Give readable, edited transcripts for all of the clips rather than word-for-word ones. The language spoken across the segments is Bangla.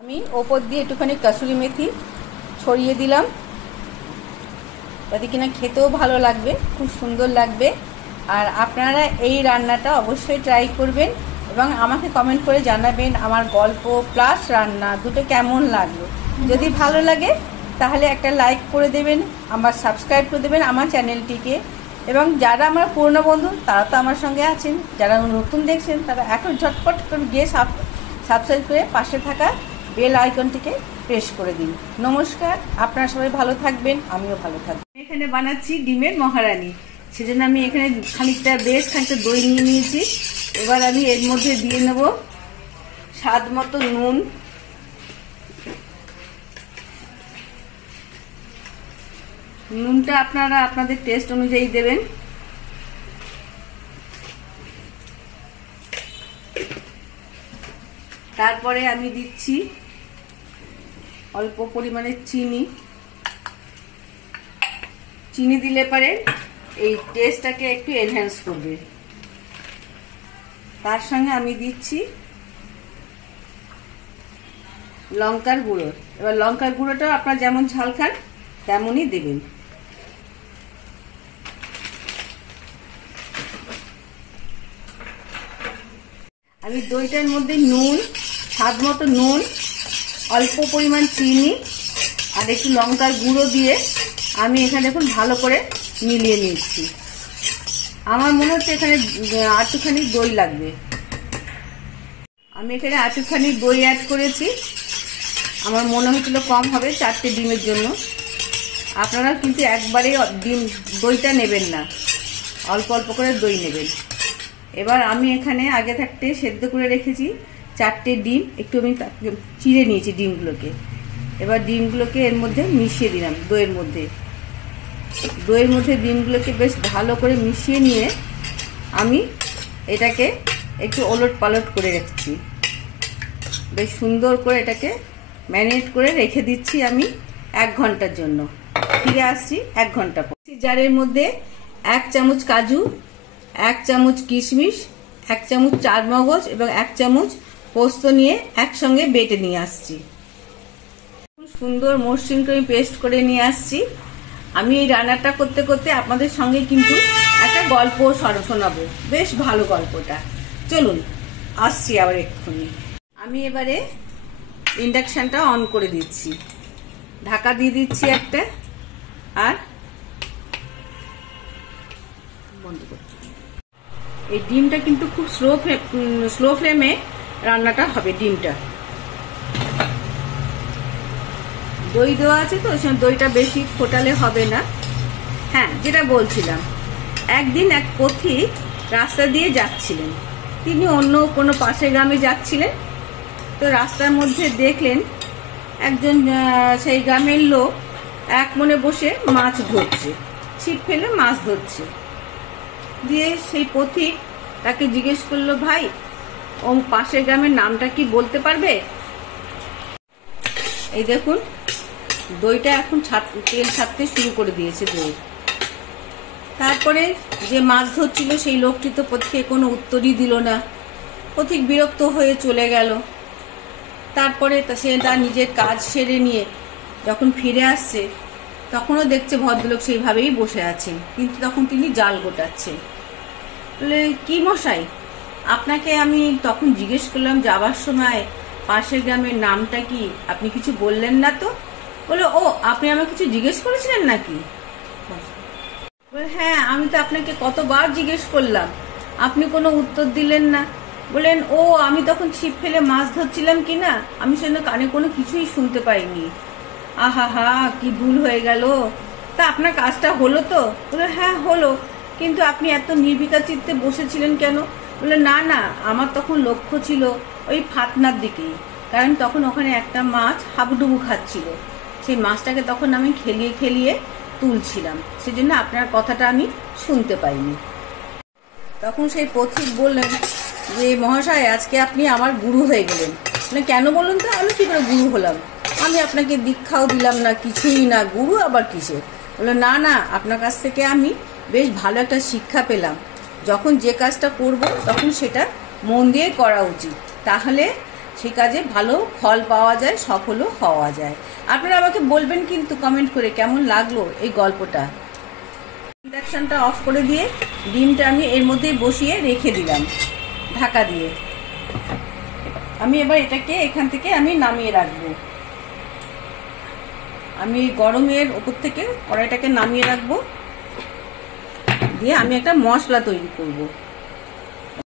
আমি ওপর দিয়ে একটুখানি কাসুরি মেথি ছড়িয়ে দিলাম, যাতে কিনা খেতেও ভালো লাগবে, খুব সুন্দর লাগবে। আর আপনারা এই রান্নাটা অবশ্যই ট্রাই করবেন এবং আমাকে কমেন্ট করে জানাবেন আমার গল্প প্লাস রান্না দুটো কেমন লাগলো। যদি ভালো লাগে তাহলে একটা লাইক করে দেবেন, আমার সাবস্ক্রাইব করে দেবেন আমার চ্যানেলটিকে। এবং যারা আমার পুরনো বন্ধু তারা তো আমার সঙ্গে আছেন, যারা নতুন দেখছেন তারা এখন ঝটপট করে গিয়ে সাবস্ক্রাইব করে পাশে থাকা বেল আইকনটিকে প্রেস করে দিন। নমস্কার, আপনারা সবাই ভালো থাকবেন, আমিও ভালো থাকবো। এখানে বানাচ্ছি ডিমের মহারানি, সেজন্য আমি এখানে খানিকটা দই নিয়ে নিয়েছি। এবার আমি এর মধ্যে দিয়ে নেব স্বাদ মতো নুন, নুনটা আপনারা আপনাদের টেস্ট অনুযায়ী দেবেন। তারপরে আমি দিচ্ছি অল্প পরিমাণে চিনি। চিনি দিলে পরে এই টেস্টটাকে একটু এনহ্যান্স করবে। তার সঙ্গে আমি দিচ্ছি লঙ্কার গুঁড়ো। এবার লঙ্কার গুঁড়োটাও আপনারা যেমন ঝাল খান তেমনই দেবেন। আমি দইটার মধ্যে নুন, স্বাদ মতো নুন, অল্প পরিমাণ চিনি আর একটু লঙ্কার গুঁড়ো দিয়ে আমি এখানে দেখুন ভালো করে মিলিয়ে নিচ্ছি। আমার মনে হচ্ছে এখানে আটটুখানি দই লাগবে। আমি এখানে আটটুখানি দই অ্যাড করেছি। আমার মনে হচ্ছিল কম হবে 4টে ডিমের জন্য। আপনারা কিন্তু একবারে দইটা নেবেন না, অল্প অল্প করে দই নেবেন। এবার আমি এখানে আগে থাকতে সেদ্ধ করে রেখেছি 4টে ডিম, একটু আমি চিড়ে নিয়েছি ডিমগুলোকে। এবার ডিমগুলোকে এর মধ্যে মিশিয়ে দিলাম দইয়ের মধ্যে। ডিমগুলোকে বেশ ভালো করে মিশিয়ে নিয়ে আমি এটাকে একটু ওলট পালট করে রাখছি। বেশ সুন্দর করে এটাকে ম্যারিনেট করে রেখে দিচ্ছি আমি 1 ঘন্টার জন্য। ফিরে আসছি 1 ঘন্টা পর। জারের মধ্যে 1 চামচ কাজু, 1 চামচ কিশমিশ, 1 চামচ চারমগজ এবং 1 চামচ পোস্ত নিয়ে একসঙ্গে বেটে নিয়ে আসছি। খুব সুন্দর মসৃণ করে পেস্ট করে নিয়ে আসছি। আমি এই রান্নাটা করতে করতে আপনাদের সঙ্গে কিন্তু একটা গল্প শোনাবো, বেশ ভালো গল্পটা। চলুন আসছি আবার এক্ষুনি। আমি এবারে ইন্ডাকশনটা অন করে দিচ্ছি, ঢাকা দিয়ে দিচ্ছি একটা, আর বন্ধ করছি। এই ডিমটা কিন্তু খুব স্লো ফ্লেমে রান্নাটা হবে। ডিমটা দই দেওয়া আছে তো, দইটা বেশি ফোটালে হবে না। হ্যাঁ, যেটা বলছিলাম, একদিন এক পথিক রাস্তা দিয়ে যাচ্ছিলেন। তিনি অন্য কোনো পাশের গ্রামে যাচ্ছিলেন। তো রাস্তার মধ্যে দেখলেন একজন সেই গ্রামের লোক এক মনে বসে মাছ ধরছে, ছিপ ফেলে মাছ ধরছে। দিয়ে সেই পথিক তাকে জিজ্ঞেস করলো, ভাই ও পাশের গ্রামের নামটা কি বলতে পারবে? এই দেখুন দইটা এখন তেল ছাড়তে শুরু করে দিয়েছে দই। তারপরে যে মাছ ধরছিল সেই লোকটি তো পথিকে কোনো উত্তরই দিল না। পথিক বিরক্ত হয়ে চলে গেল। তারপরে সে তার নিজের কাজ সেরে নিয়ে যখন ফিরে আসছে তখনও দেখছে ভদ্রলোক সেইভাবেই বসে আছেন, কিন্তু তখন তিনি জাল গোটাচ্ছেন। বলে, কি মশাই, আপনাকে আমি তখন জিজ্ঞেস করলাম যাবার সময় পাশের গ্রামের নামটা কি, আপনি কিছু বললেন না তো? বলে, ও আপনি আমাকে কিছু জিজ্ঞেস করেছিলেন নাকি? বলে, হ্যাঁ, আমি তো আপনাকে কতবার জিজ্ঞেস করলাম, আপনি কোনো উত্তর দিলেন না। বলেন, ও আমি তখন ছিপ ফেলে মাছ ধরছিলাম কিনা, আমি সেজন্য কানে কোনো কিছুই শুনতে পাইনি। আহা হা, কি ভুল হয়ে গেল। তা আপনার কাজটা হলো তো? বলে, হ্যাঁ হলো, কিন্তু আপনি এত নির্বিকার চিত্তে বসেছিলেন কেন? বলে, না না, আমার তখন লক্ষ্য ছিল ওই ফাতনার দিকেই, কারণ তখন ওখানে একটা মাছ হাবুডুবু খাচ্ছিল। সেই মাছটাকে তখন আমি খেলিয়ে খেলিয়ে তুলছিলাম, সেজন্য আপনার কথাটা আমি শুনতে পাইনি। তখন সেই পথিক বললেন যে, মহাশয় আজকে আপনি আমার গুরু হয়ে গেলেন। কেন বলুন তো? আমি কি করে গুরু হলাম? আমি আপনাকে দীক্ষাও দিলাম না, কিছুই না, গুরু আবার কিসের? বললো, না না, আপনার কাছ থেকে আমি বেশ ভালো একটা শিক্ষা পেলাম। যখন যে কাজটা করব তখন সেটা মন দিয়ে করা উচিত, তাহলে সে কাজে ভালো ফল পাওয়া যায়, সফলও হওয়া যায়। আপনারা আমাকে বলবেন কিন্তু কমেন্ট করে কেমন লাগলো এই গল্পটা। ইন্ডাকশনটা অফ করে দিয়ে ডিমটা আমি এর মধ্যে বসিয়ে রেখে দিলাম ঢাকা দিয়ে। আমি এবার এটাকে এখান থেকে আমি নামিয়ে রাখবো। আমি গরমের ওপর থেকে কড়াইটাকে নামিয়ে রাখবো, দিয়ে আমি একটা মশলা তৈরি করব।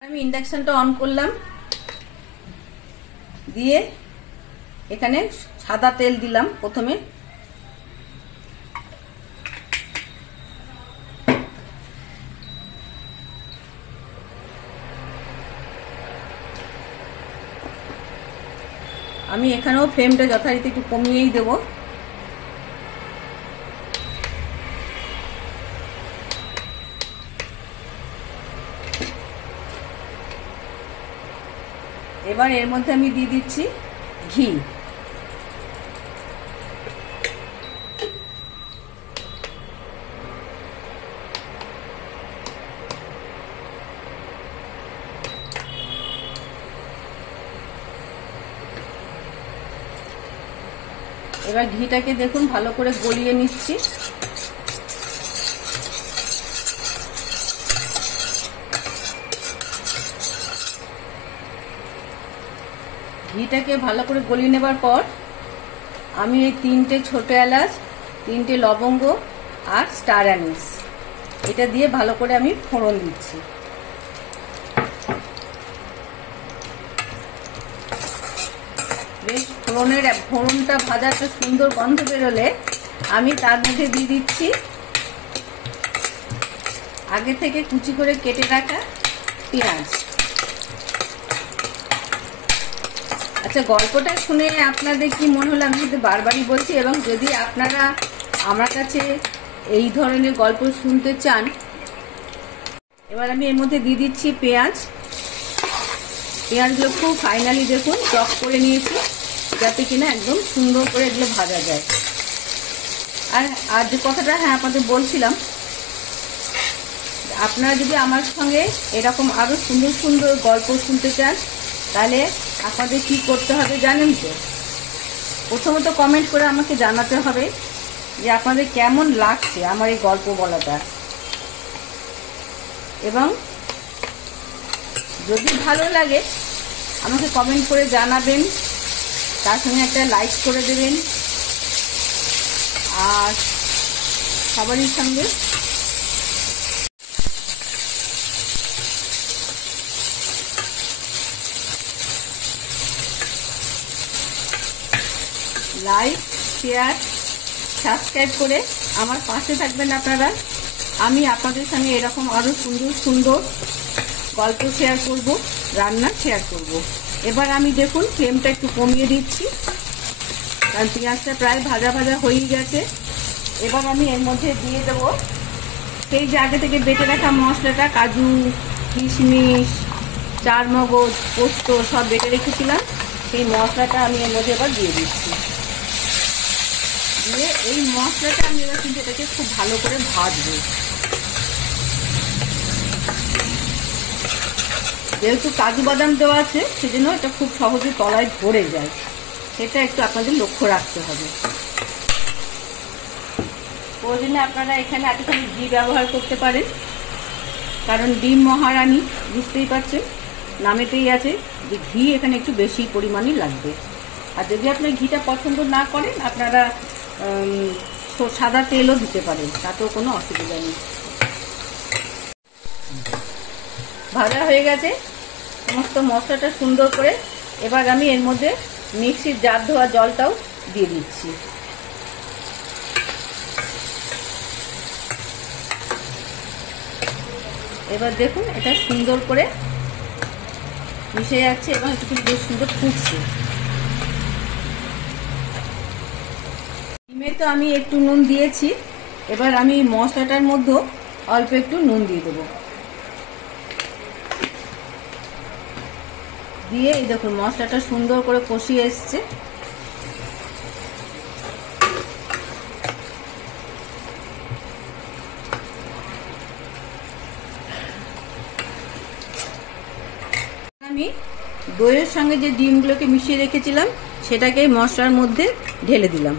আমি ইন্ডাকশনটা অন করলাম, দিয়ে এখানে সাদা তেল দিলাম প্রথমে। আমি এখানেও ফ্লেমটা যথারীতি একটু কমিয়েই দেব। এবার এর মধ্যে আমি দিয়ে দিচ্ছি ঘি। এবার ঘিটাকে দেখুন ভালো করে গলিয়ে নিচ্ছি। ঘিটাকে ভালো করে গলিয়ে নেবার পর আমি এই 3টে ছোট এলাচ, 3টে লবঙ্গ আর স্টার অ্যানিস এটা দিয়ে ভালো করে আমি ফোড়ন দিচ্ছি। বেশ ফোড়নটা ভাজা একটা সুন্দর গন্ধ বেরোলে আমি তার মধ্যে দিয়ে দিচ্ছি আগে থেকে কুচি করে কেটে রাখা পেঁয়াজ। আচ্ছা, গল্পটা শুনে আপনাদের কি মনে হলো আমি কিন্তু বারবারই বলছি, এবং যদি আপনারা আমার কাছে এই ধরনের গল্প শুনতে চান, এবার আমি এর মধ্যে দিয়ে দিচ্ছি পেঁয়াজ। পেঁয়াজগুলো খুব ফাইনালি দেখুন চপ করে নিয়েছি, যাতে কিনা একদম সুন্দর করে এগুলো ভাজা যায়। আর যে কথাটা আপনাদের বলছিলাম, আপনারা যদি আমার সঙ্গে এরকম আরও সুন্দর সুন্দর গল্প শুনতে চান, তাহলে আপনাদের কি করতে হবে জানেন তো? প্রথমত কমেন্ট করে আমাকে জানাতে হবে যে আপনাদের কেমন লাগছে আমার এই গল্প বলাটা, এবং যদি ভালো লাগে আমাকে কমেন্ট করে জানাবেন, তার সঙ্গে একটা লাইক করে দেবেন, আর সবারই সঙ্গে লাইক, শেয়ার, সাবস্ক্রাইব করে আমার পাশে থাকবেন আপনারা। আমি আপনাদের সঙ্গে এরকম আরও সুন্দর সুন্দর গল্প শেয়ার করব, রান্না শেয়ার করব। এবার আমি দেখুন ফ্লেমটা একটু কমিয়ে দিচ্ছি, কারণ পেঁয়াজটা প্রায় ভাজা ভাজা হয়েই গেছে। এবার আমি এর মধ্যে দিয়ে দেব সেই যে আগে থেকে বেটে রাখা মশলাটা, কাজু, কিশমিশ, চারমগজ, পোস্ত সব বেটে রেখেছিলাম, সেই মশলাটা আমি এর মধ্যে এবার দিয়ে দিচ্ছি। দিয়ে এই মশলাটা আমি এবার কিন্তু এটাকে খুব ভালো করে ভাজবো। যেহেতু কাজু বাদাম দেওয়া আছে, সেজন্য এটা খুব সহজে তলায় ধরে যায়, সেটা একটু আপনাদের লক্ষ্য রাখতে হবে। প্রয়োজনে আপনারা এখানে এতখানি ঘি ব্যবহার করতে পারেন, কারণ ডিম মহারানী বুঝতেই পারছেন, নামেতেই আছে যে ঘি এখানে একটু বেশি পরিমাণে লাগবে। আর যদি আপনার ঘিটা পছন্দ না করেন, আপনারা সাদা তেলও দিতে পারেন, তাতেও কোনো অসুবিধা নেই। ভাজা হয়ে গেছে সমস্ত মশলাটা সুন্দর করে। এবার আমি এর মধ্যে মিক্সির জার ধোয়া জলটাও দিয়ে দিচ্ছি। এবার দেখুন এটা সুন্দর করে মিশে যাচ্ছে এবং একটু বেশ সুন্দর ফুটছে। ডিমে তো আমি একটু নুন দিয়েছি, এবার আমি মশলাটার মধ্যে অল্প একটু নুন দিয়ে দেবো। দিয়ে এই দেখুন মশলাটা সুন্দর করে কষিয়ে এসছে। আমি দইয়ের সঙ্গে যে ডিমগুলোকে মিশিয়ে রেখেছিলাম সেটাকে মশলার মধ্যে ঢেলে দিলাম।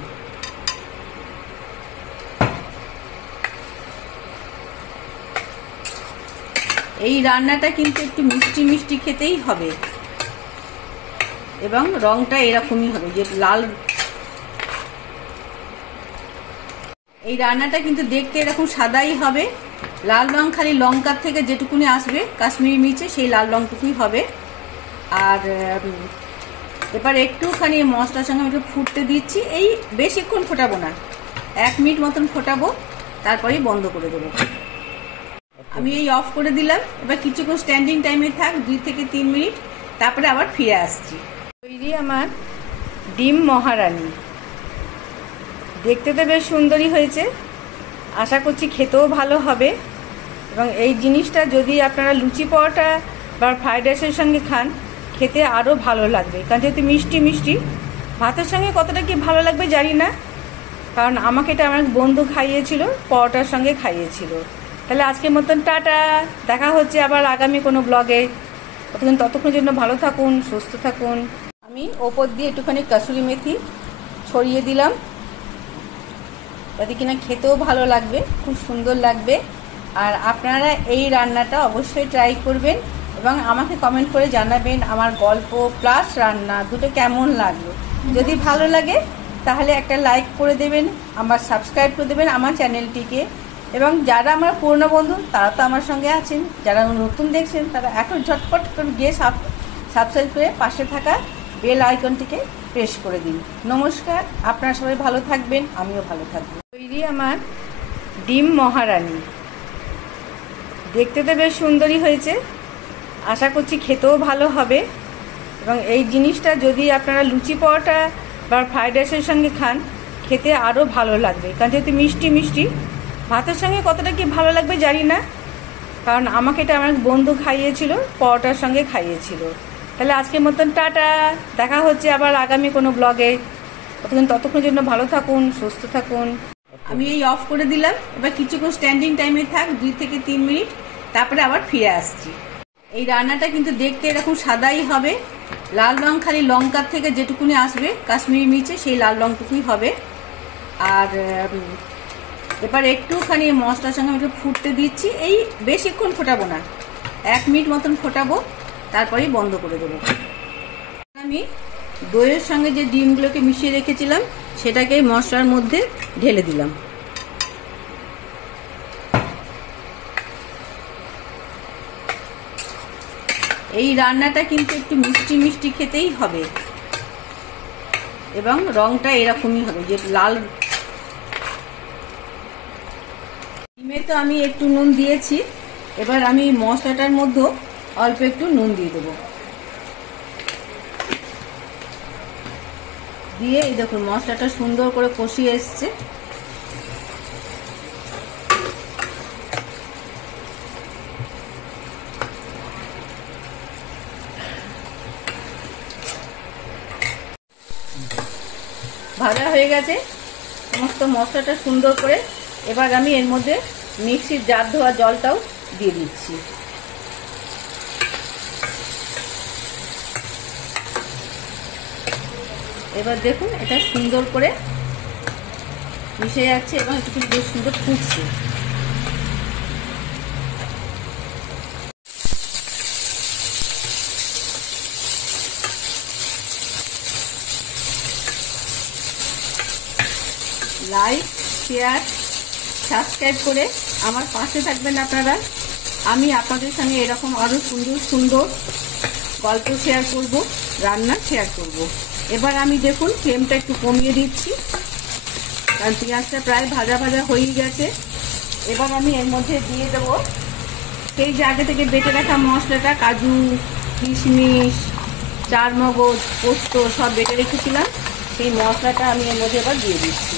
এই রান্নাটা কিন্তু একটু মিষ্টি মিষ্টি খেতেই হবে এবং রংটা এরকমই হবে, যে লাল। এই রান্নাটা কিন্তু দেখতে এরকম সাদাই হবে, লাল রং খালি লঙ্কার থেকে যেটুকুনি আসবে কাশ্মীরি মির্চে সেই লাল রংটুকুই হবে। আর এবার একটুখানি মশলার সঙ্গে একটু ফুটতে দিচ্ছি, এই বেশিক্ষণ ফোটাবো না, 1 মিনিট মতন ফোটাবো, তারপরেই বন্ধ করে দেবো। আমি এই অফ করে দিলাম। এবার কিছুক্ষণ স্ট্যান্ডিং টাইমে থাক, 2 থেকে 3 মিনিট, তারপরে আবার ফিরে আসছি। তৈরি আমার ডিম মহারানী। দেখতে তো বেশ সুন্দরই হয়েছে, আশা করছি খেতেও ভালো হবে। এবং এই জিনিসটা যদি আপনারা লুচি পরোটা বা ফ্রাইড রাইসের সঙ্গে খান, খেতে আরও ভালো লাগবে, কারণ যেহেতু মিষ্টি মিষ্টি। ভাতের সঙ্গে কতটা কি ভালো লাগবে জানি না, কারণ আমাকে এটা আমার বন্ধু খাইয়েছিল, পরোটার সঙ্গে খাইয়েছিল। তাহলে আজকের মতন টাটা, দেখা হচ্ছে আবার আগামী কোনো ব্লগে। ততক্ষণের জন্য ভালো থাকুন, সুস্থ থাকুন। আমি ওপর দিয়ে একটুখানি কাসুরি মেথি ছড়িয়ে দিলাম, যাতে কিনা খেতেও ভালো লাগবে, খুব সুন্দর লাগবে। আর আপনারা এই রান্নাটা অবশ্যই ট্রাই করবেন এবং আমাকে কমেন্ট করে জানাবেন আমার গল্প প্লাস রান্না দুটো কেমন লাগলো। যদি ভালো লাগে তাহলে একটা লাইক করে দেবেন, আমার সাবস্ক্রাইব করে দেবেন আমার চ্যানেলটিকে। এবং যারা আমার পুরনো বন্ধু তারা তো আমার সঙ্গে আছেন, যারা নতুন দেখছেন তারা এখন ঝটপট করে গিয়ে সাবস্ক্রাইব করে পাশে থাকা বেল আইকনটিকে প্রেস করে দিন। নমস্কার, আপনারা সবাই ভালো থাকবেন, আমিও ভালো থাকবো। তৈরি আমার ডিম মহারানী। দেখতে তো বেশ সুন্দরই হয়েছে, আশা করছি খেতেও ভালো হবে। এবং এই জিনিসটা যদি আপনারা লুচি পরোটা বা ফ্রাইড রাইসের সঙ্গে খান, খেতে আরও ভালো লাগবে, কারণ যেহেতু মিষ্টি মিষ্টি। ভাতের সঙ্গে কতটা কি ভালো লাগবে জানি না, কারণ আমাকে এটা আমার বন্ধু খাইয়েছিল, পরোটার সঙ্গে খাইয়েছিল। তাহলে আজকের মতন টাটা, দেখা হচ্ছে আবার আগামী কোনো ব্লগে। ততক্ষণের জন্য ভালো থাকুন, সুস্থ থাকুন। আমি এই অফ করে দিলাম। এবার কিছুক্ষণ স্ট্যান্ডিং টাইমে থাক, 2 থেকে 3 মিনিট, তারপরে আবার ফিরে আসছি। এই রান্নাটা কিন্তু দেখতে এরকম সাদাই হবে, লাল রং খালি লঙ্কার থেকে যেটুকুনি আসবে কাশ্মীরি মির্চে সেই লাল রংটুকুই হবে। আর এবার একটুখানি মশলার সঙ্গে একটু ফুটতে দিচ্ছি, এই বেশিক্ষণ ফোটাবো না, 1 মিনিট মতন ফোটাবো, তারপরেই বন্ধ করে দেবো। আমি দইয়ের সঙ্গে যে ডিমগুলোকে মিশিয়ে রেখেছিলাম সেটাকে মশলার মধ্যে ঢেলে দিলাম। এই রান্নাটা কিন্তু একটু মিষ্টি মিষ্টি খেতেই হবে এবং রংটা এরকমই হবে, যে লাল। ডিমে তো আমি একটু নুন দিয়েছি, এবার আমি মশলাটার মধ্যে অল্প একটু নুন দিয়ে দেবো। দিয়ে এই দেখুন মশলাটা সুন্দর করে কষিয়ে এসছে। ভাজা হয়ে গেছে সমস্ত মশলাটা সুন্দর করে। এবার আমি এর মধ্যে মিক্সির জার ধোয়া জলটাও দিয়ে দিচ্ছি। এবার দেখুন এটা সুন্দর করে মিশে যাচ্ছে এবং একটু বেশ সুন্দর ফুটছে। লাইক, শেয়ার, সাবস্ক্রাইব করে আমার পাশে থাকবেন আপনারা। আমি আপনাদের সঙ্গে এরকম আরও সুন্দর সুন্দর গল্প শেয়ার করব, রান্না শেয়ার করব। এবার আমি দেখুন ফ্লেমটা একটু কমিয়ে দিচ্ছি, কারণ পেঁয়াজটা প্রায় ভাজা ভাজা হয়ে গেছে। এবার আমি এর মধ্যে দিয়ে দেবো সেই যে আগে থেকে বেটে রাখা মশলাটা, কাজু, কিশমিশ, চারমগজ, পোস্ত সব বেটে রেখেছিলাম, সেই মশলাটা আমি এর মধ্যে এবার দিয়ে দিচ্ছি।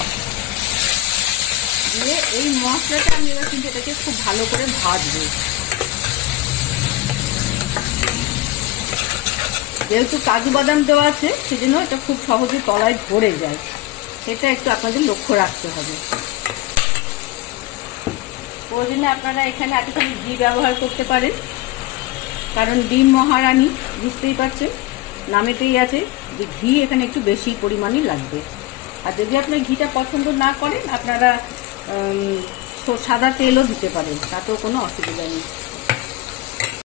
দিয়ে এই মশলাটা আমি এবার কিন্তু এটাকে খুব ভালো করে ভাজবো। যেহেতু কাজু বাদাম দেওয়া আছে সেজন্য এটা খুব সহজে তলায় ধরে যায়, সেটা একটু আপনাদের লক্ষ্য রাখতে হবে। প্রয়োজনে আপনারা এখানে একটুখানি ঘি ব্যবহার করতে পারেন, কারণ ডিম মহারানী বুঝতেই পারছেন। নামেতেই আছে যে ঘি এখানে একটু বেশি পরিমাণই লাগবে। আর যদি আপনার ঘিটা পছন্দ না করেন আপনারা সাদা তেলও দিতে পারেন, তাতেও কোনো অসুবিধা নেই।